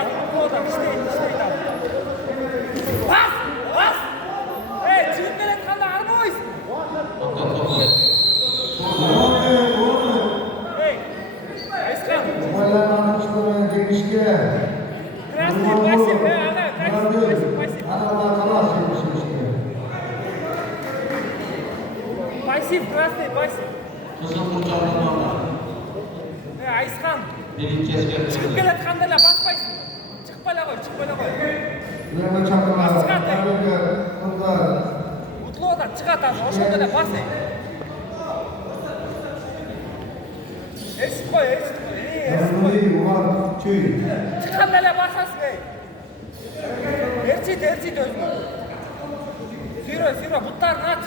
азыр, уклондап иштейт азыр. Бас! Бас! Чыгып келатканда арбойсуң. Айскан. Красный пасик, ана, красный пасик. Пасик, красный пасик. Айскан. Чыгып келатканда эле баспайсың. Чыкпай эле кой. Утлоодан чыгат азыр, ошондо эле бас. Эсип кой. Чыкканда эле басасың. Эрчит өзүңө. Сүйрө, буттарын ач.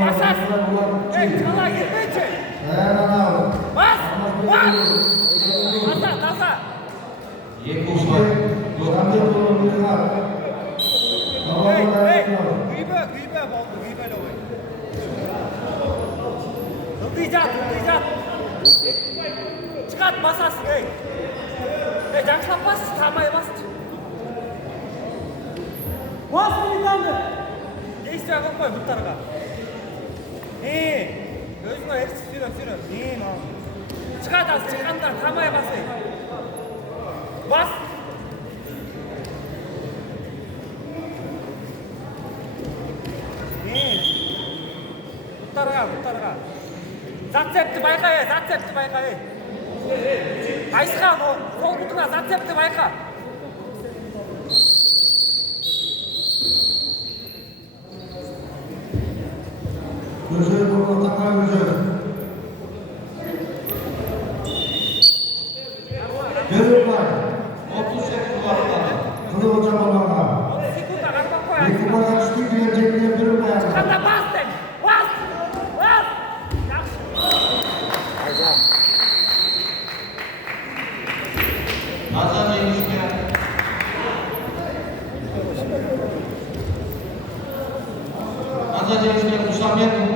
Басасың. Чала кирбейчи. Бас! Таза. Күйбө болду, күйбөлөбөй. Ылдыйжат. Чыгат басасың, жакшылап бас, тамай басчы. Бас мынданды. Действия кылып кой буттарга. Өзүңө эрчи сүйрө. Чыгат азыр, чыкканда тамай басый. Бас. Буттарга. Зацепти байка. Айскан, сол бутуна зацепти байка. Nazar jengishga Musamet